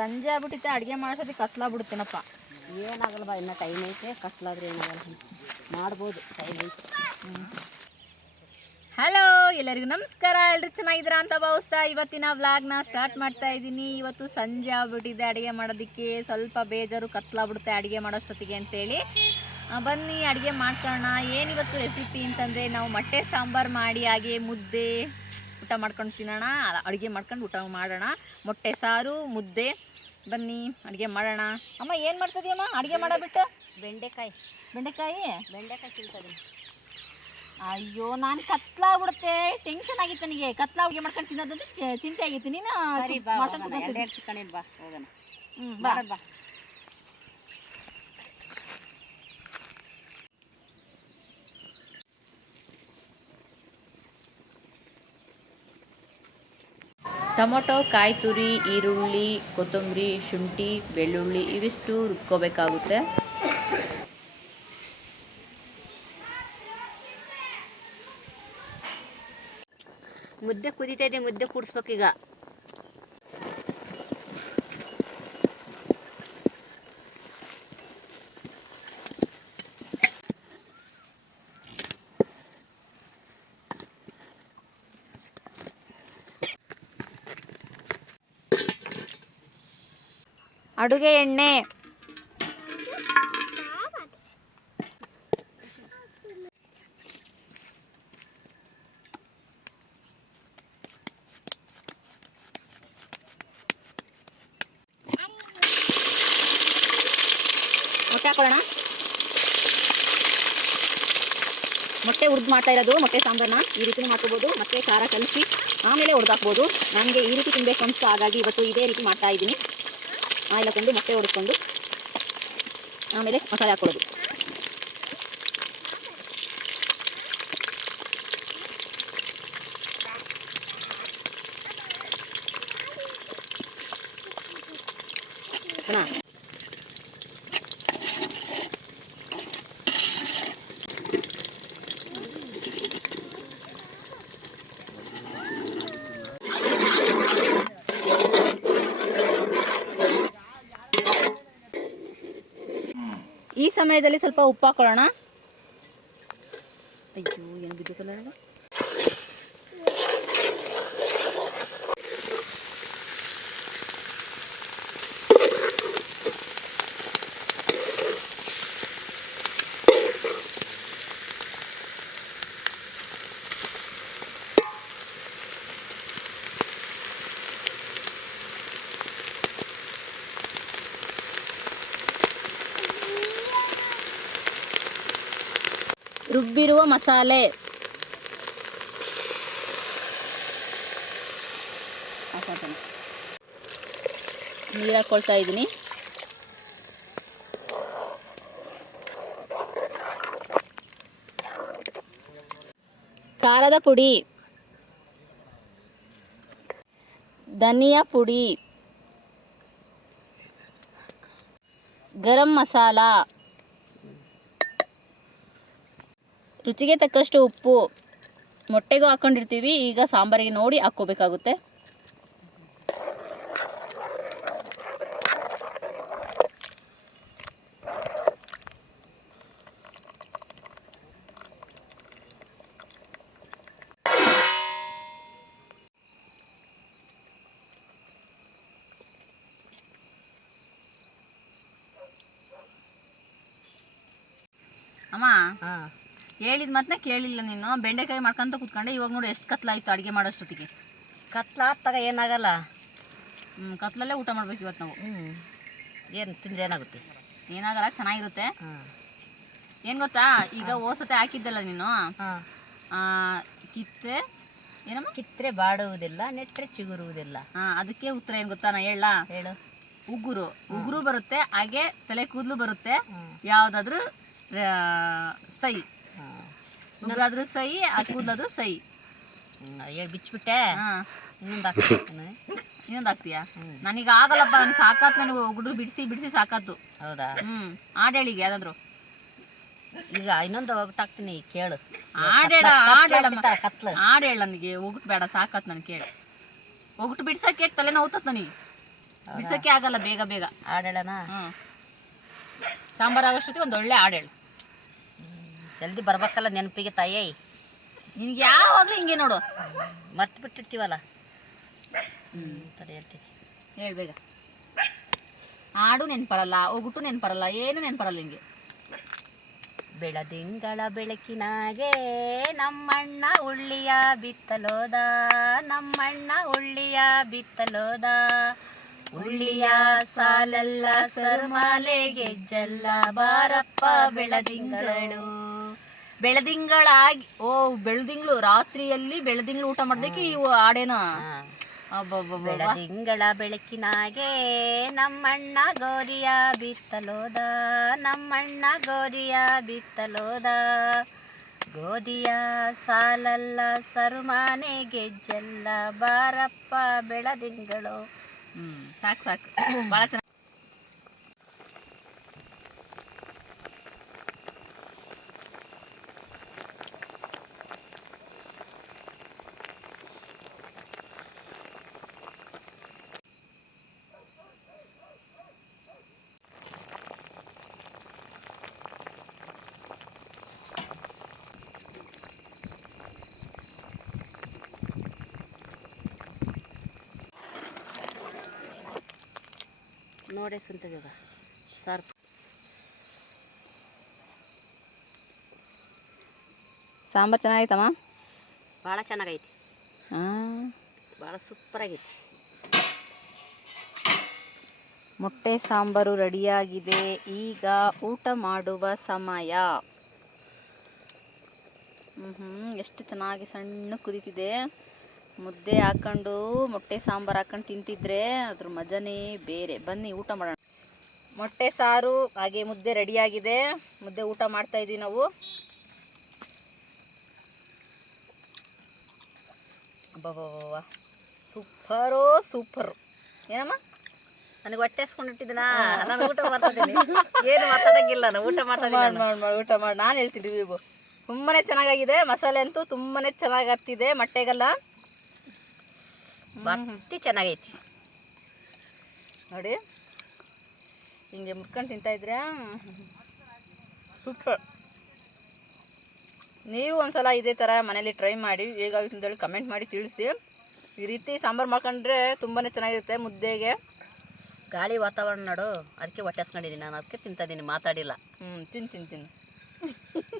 ಸಂಜೆ ಆಗ್ಬಿಟ್ಟಿತ್ತೆ ಅಡುಗೆ ಮಾಡೋಸತಿ ಕತ್ಲಾಗ್ಬಿಡುತ್ತೇನಪ್ಪ ಏನಾಗಲ್ಲ ಬಾ ಇನ್ನು ಟೈಮ್ ಐತೆ ಕತ್ಲಾದ್ರೆ ಏನಾಗಲ್ಲ. ಮಾಡ್ಬೋದು ಟೈಮ್ ಐತೆ. ಹಲೋ ಎಲ್ಲರಿಗೂ ನಮಸ್ಕಾರ. ಎಲ್ಲರೂ ಚೆನ್ನಾಗಿದ್ದೀರಾ ಅಂತ ಭಾವಿಸ್ತಾ ಇವತ್ತಿನ ವ್ಲಾಗ್ನ ಸ್ಟಾರ್ಟ್ ಮಾಡ್ತಾ ಇದ್ದೀನಿ. ಇವತ್ತು ಸಂಜೆ ಆಗ್ಬಿಟ್ಟಿದೆ ಅಡುಗೆ ಮಾಡೋದಕ್ಕೆ. ಸ್ವಲ್ಪ ಬೇಜಾರು ಕತ್ಲಾಗ್ಬಿಡುತ್ತೆ ಅಡುಗೆ ಮಾಡೋಷ್ಟೊತ್ತಿಗೆ ಅಂತೇಳಿ. ಬನ್ನಿ ಅಡುಗೆ ಮಾಡ್ಕೊಳ್ಳೋಣ. ಏನಿವತ್ತು ರೆಸಿಪಿ ಅಂತಂದರೆ ನಾವು ಮೊಟ್ಟೆ ಸಾಂಬಾರು ಮಾಡಿ ಹಾಗೆ ಮುದ್ದೆ ಊಟ ಮಾಡ್ಕೊಂಡು ತಿನ್ನೋಣ. ಅಡುಗೆ ಮಾಡ್ಕೊಂಡು ಊಟ ಮಾಡೋಣ. ಮೊಟ್ಟೆ ಸಾರು ಮುದ್ದೆ. ಬನ್ನಿ ಅಡುಗೆ ಮಾಡೋಣ. ಅಮ್ಮ ಏನು ಮಾಡ್ತಿದ್ಯಮ್ಮ? ಅಡುಗೆ ಮಾಡೋಬಿಟ್ಟು? ಬೆಂಡೆಕಾಯಿ. ಬೆಂಡೆಕಾಯಿ? ಬೆಂಡೆಕಾಯಿ ತಿಂತದೆ ಅಯ್ಯೋ ನಾನು ಕತ್ಲಾಗ್ಬಿಡುತ್ತೆ. ಟೆನ್ಷನ್ ಆಗಿತ್ತು ನನಗೆ. ಕತ್ಲಾ ಅಡುಗೆ ಮಾಡ್ಕೊಂಡು ತಿನ್ನೋದಂದ್ರೆ ಚಿಂತೆ ಆಗಿತ್ತು. ನೀನು ಬಾ ಬಾ ಹೋಗೋಣ. ಹ್ಮ್, ಬಾ. ಟೊಮೊಟೊ ಕಾಯಿ ತುರಿ ಈರುಳ್ಳಿ ಕೊತ್ತಂಬರಿ ಶುಂಠಿ ಬೆಳ್ಳುಳ್ಳಿ ಇವಿಷ್ಟು ರುಬ್ಕೋಬೇಕಾಗುತ್ತೆ. ಮುದ್ದೆ ಕುದೀತಾ ಇದೆ ಮುದ್ದೆ ಕೂಡಿಸ್ಬೇಕೀಗ ಅಡುಗೆ ಎಣ್ಣೆ. ಮೊಟ್ಟೆ ಹಾಕೊಳ್ಳೋಣ. ಮೊಟ್ಟೆ ಹುರಿದು ಮಾಡ್ತಾ ಇರೋದು, ಮೊಟ್ಟೆ ಸಾಂಬಾರನ್ನ ಈ ರೀತಿ ಮಾಡ್ಕೋಬೋದು ಮತ್ತೆ ಖಾರ ಕಲಿಸಿ ಆಮೇಲೆ ಹುರಿದಾಕ್ಬೋದು ನನಗೆ ಈ ರೀತಿ ತಿನ್ನಬೇಕು ಅಂತ, ಹಾಗಾಗಿ ಇವತ್ತು ಇದೇ ರೀತಿ ಮಾಡ್ತಾ ಇದ್ದೀನಿ. ಆಯಿಲ್ ಹಾಕೊಂಡು ಮೊಟ್ಟೆ ಹೊಡೆಸ್ಕೊಂಡು ಆಮೇಲೆ ಮಸಾಲೆ ಹಾಕೊಳ್ಳೋದು ಅಣ್ಣ ಸಮಯದಲ್ಲಿ ಸ್ವಲ್ಪ ಉಪ್ಪು ಹಾಕೊಳ್ಳೋಣ. ಅಯ್ಯೋ ಏನು ಬಿದ್ದಿತ್ತಲ್ಲ ರುಬ್ಬಿರುವ ಮಸಾಲೆ. ನೀರು ಹಾಕ್ಕೊಳ್ತಾ ಇದ್ದೀನಿ. ಖಾರದ ಪುಡಿ. ಧನಿಯಾ ಪುಡಿ. ಗರಂ ಮಸಾಲ. ರುಚಿಗೆ ತಕ್ಕಷ್ಟು ಉಪ್ಪು ಮೊಟ್ಟೆಗೂ ಹಾಕ್ಕೊಂಡಿರ್ತೀವಿ ಈಗ ಸಾಂಬಾರಿಗೆ ನೋಡಿ ಹಾಕ್ಕೋಬೇಕಾಗುತ್ತೆ. ಅಮ್ಮ ಹೇಳಿದ ಮತ್ತೆ ಕೇಳಿಲ್ಲ ನೀನು. ಬೆಂಡೆಕಾಯಿ ಮಾಡ್ಕೊಂತ ಕುತ್ಕೊಂಡೆ. ಇವಾಗ ನೋಡಿ ಎಷ್ಟು ಕತ್ಲಾಯ್ತು ಅಡುಗೆ ಮಾಡೋಷ್ಟೊತ್ತಿಗೆ. ಕತ್ಲಾಗ್ತಾಗ ಏನಾಗಲ್ಲ. ಹ್ಞೂ ಕತ್ಲಲ್ಲೇ ಊಟ ಮಾಡ್ಬೇಕು ಇವತ್ತು ನಾವು. ಹ್ಞೂ ಏನು ತಿಂದ್ರೆ ಏನಾಗುತ್ತೆ? ಏನಾಗಲ್ಲ ಚೆನ್ನಾಗಿರುತ್ತೆ. ಏನು ಗೊತ್ತಾ? ಈಗ ಓಸತೆ ಹಾಕಿದ್ದಲ್ಲ ನೀನು? ಆ, ಕಿತ್ತೆ? ಏನಮ್ಮ? ಕಿತ್ತರೆ ಬಾಡುವುದಿಲ್ಲ ನೆಟ್ಟರೆ ಚಿಗುರುವುದಿಲ್ಲ. ಹಾಂ ಅದಕ್ಕೆ ಉತ್ತರ ಏನು ಗೊತ್ತಾ ನಾ ಹೇಳ? ಹೇಳು. ಉಗುರು. ಉಗುರು ಬರುತ್ತೆ ಹಾಗೆ ತಲೆ ಕೂದಲು ಬರುತ್ತೆ. ಯಾವುದಾದ್ರೂ ಸೈ. ಉಗುರಾದ್ರೂ ಸೈ ಆ ಕೂದಲಾದ್ರೂ ಸೈ ಬಿಚ್ಚಿಬಿಟ್ಟೆ ಹಾಂ. ಇನ್ನೊಂದು ಹಾಕ್ತೀನಿ. ಇನ್ನೊಂದು ಹಾಕ್ತೀಯಾ? ನನಗೆ ಆಗಲ್ಲಪ್ಪ ನನಗೆ ಸಾಕಾತ್ ನನಗೆ ಉಗುರು ಬಿಡಿಸಿ ಬಿಡಿಸಿ ಸಾಕಾತು. ಹೌದಾ? ಹ್ಞೂ ಆಡೇಳಿಗೆ ಯಾವ್ದಾದ್ರು ಈಗ ಇನ್ನೊಂದು ಒಗ್ಗಟ್ಟು ಹಾಕ್ತೀನಿ ಕೇಳು. ಆಡೇಳ ಆಡೇಳ ಕತ್ಲು. ಆಡೇಳ ನನಗೆ ಹೋಗ್ಬಿಟ್ಟು ಬೇಡ ಸಾಕಾತ್ ನನಗೆ ಕೇಳು. ಹೋಗ್ಬಿಟ್ಟು ಬಿಡ್ಸಕ್ಕೆ ತಲೆ ನೋವುತ್ತತ್ ನನಗೆ. ಬಿಡ್ಸಕ್ಕೆ ಆಗಲ್ಲ ಬೇಗ ಬೇಗ. ಆಡೇಳನಾ? ಹ್ಞೂ ಸಾಂಬಾರು ಆಗೋಷ್ಟೊತ್ತಿಗೆ ಒಂದು ಒಳ್ಳೆ ಹಾಡು ಹೇಳು ಜಲ್ದಿ ಬರ್ಬೇಕಲ್ಲ ನೆನಪಿಗೆ ತಾಯೇ. ನಿನ್ಗೆ ಯಾವಾಗಲೂ ಹಿಂಗೆ ನೋಡು. ಮರ್ತು ಬಿಟ್ಟಿರ್ತೀವಲ್ಲ ಹ್ಞೂ ಸರಿ ಹೇಳ್ತೀನಿ. ಹೇಳು ಬೇಗ ಹಾಡು ನೆನ್ಪರಲ್ಲ ಒಗುಟು ನೆನ್ಪರಲ್ಲ ಏನು ನೆನ್ಪರಲ್ಲ ಹಿಂಗೆ ಬೆಳದಿಂಗಳ ಬೆಳಕಿನಾಗೆ ನಮ್ಮಣ್ಣ ಉಳ್ಳಿಯ ಬಿತ್ತಲೋದ ನಮ್ಮಣ್ಣ ಉಳ್ಳಿಯ ಬಿತ್ತಲೋದ. ಉಳ್ಳಿಯ ಸಾಲಲ್ಲ ಸರ್ಮಾಲೆ ಗೆಜ್ಜಲ್ಲ ಬಾರಪ್ಪ ಬೆಳದಿಂಗಳು. ಬೆಳದಿಂಗಳಾಗಿ ಓ ಬೆಳದಿಂಗಳು ರಾತ್ರಿಯಲ್ಲಿ ಬೆಳದಿಂಗಳು ಊಟ ಮಾಡ್ದಕ್ಕೆ ಇವು ಆಡೇನ. ಬೆಳದಿಂಗಳ ಬೆಳಕಿನಾಗೆ ನಮ್ಮಣ್ಣ ಗೋರಿಯ ಬಿತ್ತಲೋದ ನಮ್ಮಣ್ಣ ಗೋರಿಯ ಬಿತ್ತಲೋದ. ಗೋಧಿಯ ಸಾಲಲ್ಲ ಸರ್ಮಾನೆ ಗೆಜ್ಜಲ್ಲ ಬಾರಪ್ಪ ಬೆಳದಿಂಗಳು. ಹ್ಮ್ ಸಾಕು ಸಾಕು ಭಾಳ ಚೆನ್ನಾಗಿ ನೋಡೆ ಸುಂತದ ಸರ್ ಸಾಂಬಾರು ಚೆನ್ನಾಗೈತಮ್ಮ? ಭಾಳ ಚೆನ್ನಾಗೈತಿ. ಹಾಂ. ಭಾಳ ಸೂಪರ್ ಆಗೈತಿ ಮೊಟ್ಟೆ ಸಾಂಬಾರು ರೆಡಿಯಾಗಿದೆ. ಈಗ ಊಟ ಮಾಡುವ ಸಮಯ. ಹ್ಞೂ ಎಷ್ಟು ಚೆನ್ನಾಗಿ ಸಣ್ಣ ಕುದೀತಿದೆ. ಮುದ್ದೆ ಹಾಕೊಂಡು, ಮೊಟ್ಟೆ ಸಾಂಬಾರು ಹಾಕೊಂಡು ತಿಂತಿದ್ರೆ ಅದ್ರ ಮಜನೇ ಬೇರೆ. ಬನ್ನಿ, ಊಟ ಮಾಡೋಣ. ಮೊಟ್ಟೆ ಸಾರು, ಹಾಗೆ ಮುದ್ದೆ ರೆಡಿಯಾಗಿದೆ. ಮುದ್ದೆ ಊಟ ಮಾಡ್ತಾ ಇದ್ದೀವಿ ನಾವು. ಸೂಪರೋ, ಸೂಪರು. ಏನಮ್ಮ? ನನಗೆ ಹೊಟ್ಟೆ ಹಸ್ಕೊಂಡಿಟ್ಟಿದ್ದನ? ನಾನು ಊಟ ಮಾಡ್ತಿದ್ದೀನಿ ಏನು ಮಾತಾಡಂಗಿಲ್ಲ ನಾನು. ಊಟ ಮಾಡ್ತಾ ಮಾಡಿ ಊಟ ಮಾಡಿ. ನಾನು ಹೇಳ್ತಿದ್ದೀವಿ ತುಂಬಾ ಚೆನ್ನಾಗಾಗಿದೆ. ಮಸಾಲೆ ಅಂತೂ ತುಂಬಾನೇ ಚೆನ್ನಾಗಿ ಹತ್ತಿದೆ ಮೊಟ್ಟೆಗೆಲ್ಲ. ಬತ್ತಿ ಚೆನ್ನಾಗೈತಿ. ನೋಡಿ ಹಿಂಗೆ ಮುಟ್ಕೊಂಡು ತಿಂತಾಯಿದ್ರೆ ಸೂಪರ್. ನೀವು ಒಂದ್ಸಲ ಇದೇ ಥರ ಮನೇಲಿ ಟ್ರೈ ಮಾಡಿ ಹೇಗಾಗುತ್ತೆ ಅಂತೇಳಿ ಕಮೆಂಟ್ ಮಾಡಿ ತಿಳಿಸಿ. ಈ ರೀತಿ ಸಾಂಬಾರು ಮಾಡ್ಕೊಂಡ್ರೆ ತುಂಬಾ ಚೆನ್ನಾಗಿರುತ್ತೆ ಮುದ್ದೆಗೆ. ಗಾಳಿ ವಾತಾವರಣ ನೋಡು ಅದಕ್ಕೆ ಹೊಟ್ಟೆ ಹಸ್ಕೊಂಡಿದ್ದೀನಿ ನಾನು ಅದಕ್ಕೆ ತಿಂತಾ ಇದ್ದೀನಿ ಮಾತಾಡಿಲ್ಲ. ಹ್ಞೂ ತಿನ್ ತಿನ್.